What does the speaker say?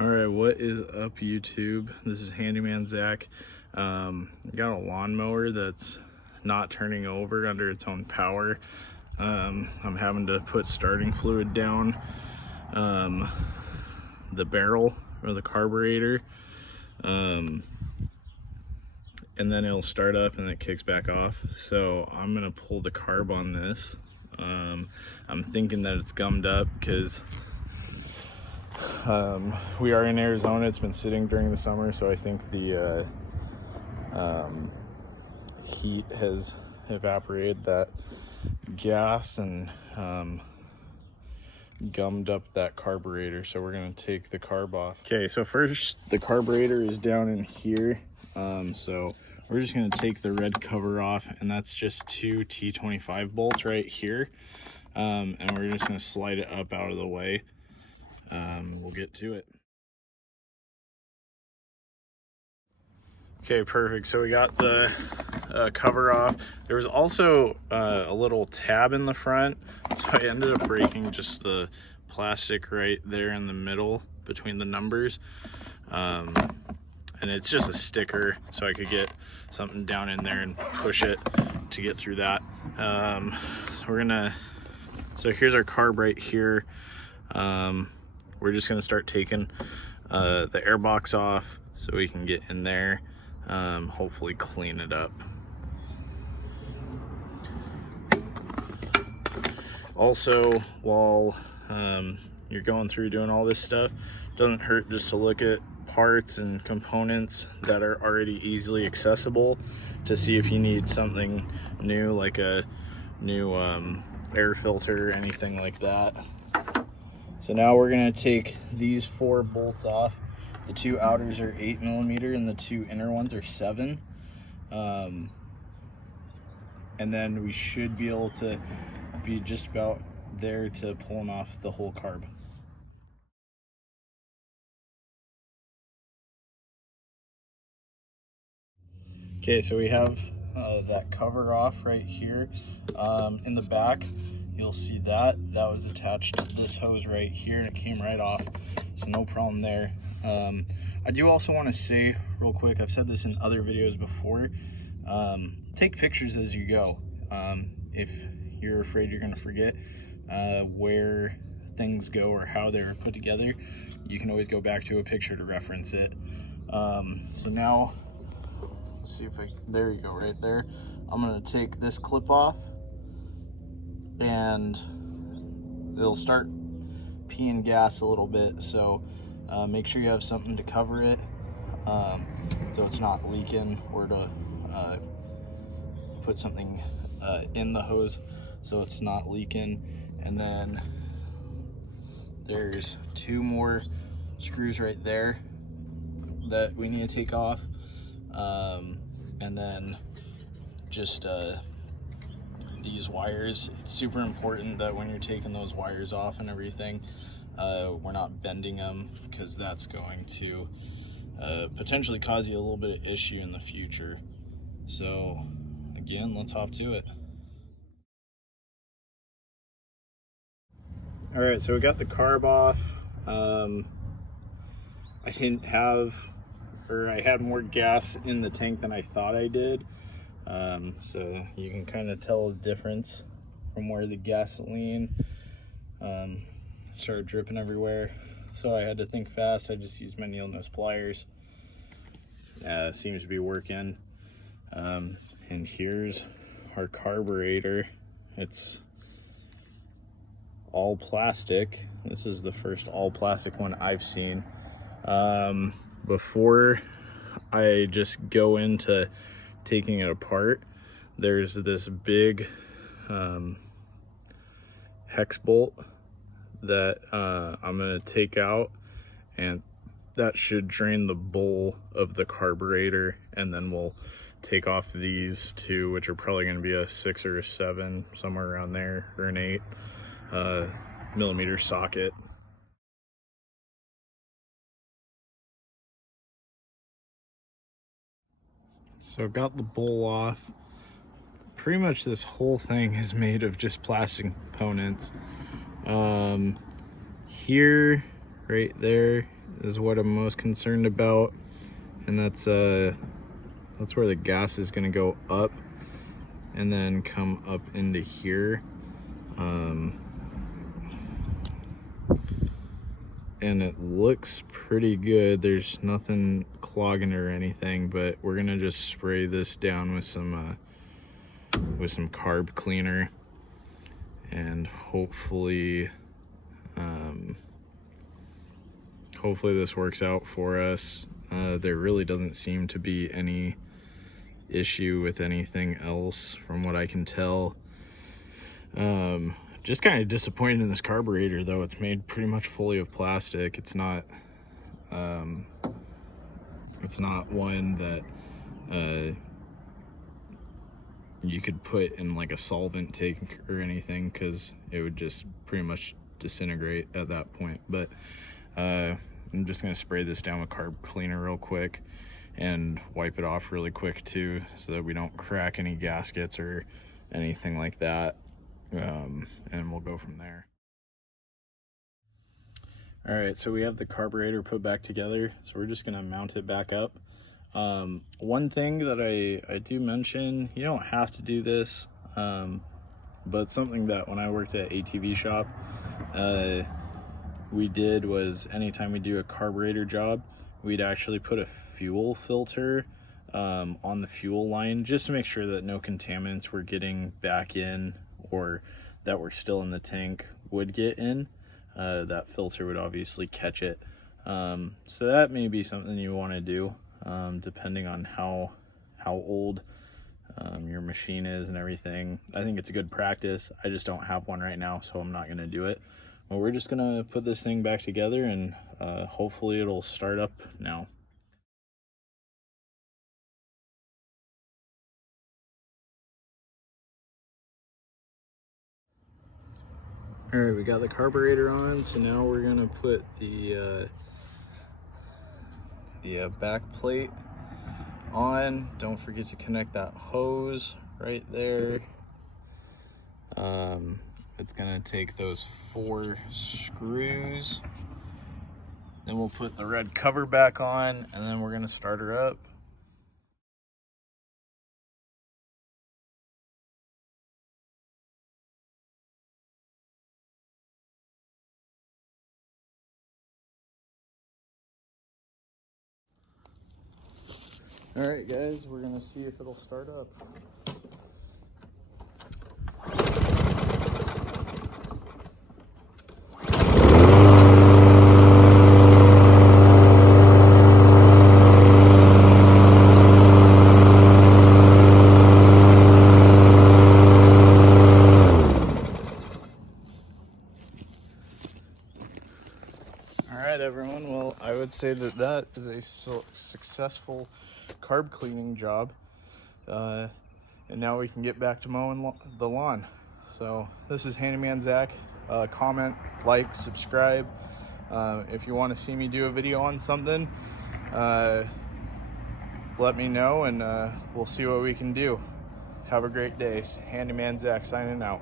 All right, what is up, YouTube? This is Handyman Zach. I got a lawnmower that's not turning over under its own power. I'm having to put starting fluid down the barrel or the carburetor, and then it'll start up and it kicks back off. So I'm gonna pull the carb on this. I'm thinking that it's gummed up because we are in Arizona. It's been sitting during the summer, so I think the heat has evaporated that gas and gummed up that carburetor. So we're going to take the carb off. Okay, so first the carburetor is down in here, so we're just going to take the red cover off, and that's just two T25 bolts right here, and we're just going to slide it up out of the way. We'll get to it. Okay, perfect. So we got the cover off. There was also a little tab in the front, so I ended up breaking just the plastic right there in the middle between the numbers, and it's just a sticker, so I could get something down in there and push it to get through that. So here's our carb right here. We're just gonna start taking the air box off so we can get in there, hopefully clean it up. Also, while you're going through doing all this stuff, doesn't hurt just to look at parts and components that are already easily accessible to see if you need something new, like a new air filter or anything like that. So now we're going to take these 4 bolts off. The 2 outers are 8mm and the 2 inner ones are 7. And then we should be able to be just about there to pulling off the whole carb. Okay, so we have that cover off right here. In the back, you'll see that was attached to this hose right here, and it came right off, so no problem there. I do also want to say real quick, I've said this in other videos before, take pictures as you go. If you're afraid you're going to forget where things go or how they're put together, you can always go back to a picture to reference it. So now, let's see if there you go, right there. I'm going to take this clip off, and it'll start peeing gas a little bit, so make sure you have something to cover it, so it's not leaking, or to put something in the hose so it's not leaking. And then there's 2 more screws right there that we need to take off, and then just these wires. It's super important that when you're taking those wires off and everything, we're not bending them, because that's going to potentially cause you a little bit of issue in the future. So again, let's hop to it. All right, so we got the carb off. I didn't have, or I had more gas in the tank than I thought I did. So you can kind of tell the difference from where the gasoline started dripping everywhere. So I had to think fast. I just used my needle nose pliers. Seems to be working. And here's our carburetor. It's all plastic. This is the first all plastic one I've seen. Before I just go into taking it apart, there's this big hex bolt that I'm going to take out, and that should drain the bowl of the carburetor, and then we'll take off these 2, which are probably going to be a 6 or a 7, somewhere around there, or an 8 millimeter socket. So got the bowl off. Pretty much this whole thing is made of just plastic components. Here right there is what I'm most concerned about, and that's where the gas is going to go up and then come up into here. And it looks pretty good. There's nothing clogging or anything, but we're gonna just spray this down with some carb cleaner, and hopefully this works out for us. There really doesn't seem to be any issue with anything else from what I can tell. Just kind of disappointed in this carburetor though. It's made pretty much fully of plastic. It's not one that you could put in like a solvent tank or anything, because it would just pretty much disintegrate at that point. But I'm just gonna spray this down with carb cleaner real quick and wipe it off really quick too, so that we don't crack any gaskets or anything like that. And we'll go from there. All right, so we have the carburetor put back together, so we're just gonna mount it back up. One thing that I do mention, you don't have to do this, but something that when I worked at ATV shop, we did was anytime we do a carburetor job, we'd actually put a fuel filter on the fuel line, just to make sure that no contaminants were getting back in, or that were still in the tank would get in. That filter would obviously catch it. So that may be something you want to do, depending on how old your machine is and everything. I think it's a good practice. I just don't have one right now, so I'm not going to do it. But we're just going to put this thing back together, and hopefully it'll start up now. All right, we got the carburetor on, so now we're gonna put the back plate on. Don't forget to connect that hose right there. It's gonna take those 4 screws. Then we'll put the red cover back on, and then we're gonna start her up. All right, guys, we're gonna see if it'll start up. All right, everyone. Well, I would say that is a successful carb cleaning job. And now we can get back to mowing the lawn. So this is Handyman Zach. Comment, like, subscribe. If you want to see me do a video on something, let me know, and we'll see what we can do. Have a great day. Handyman Zach signing out.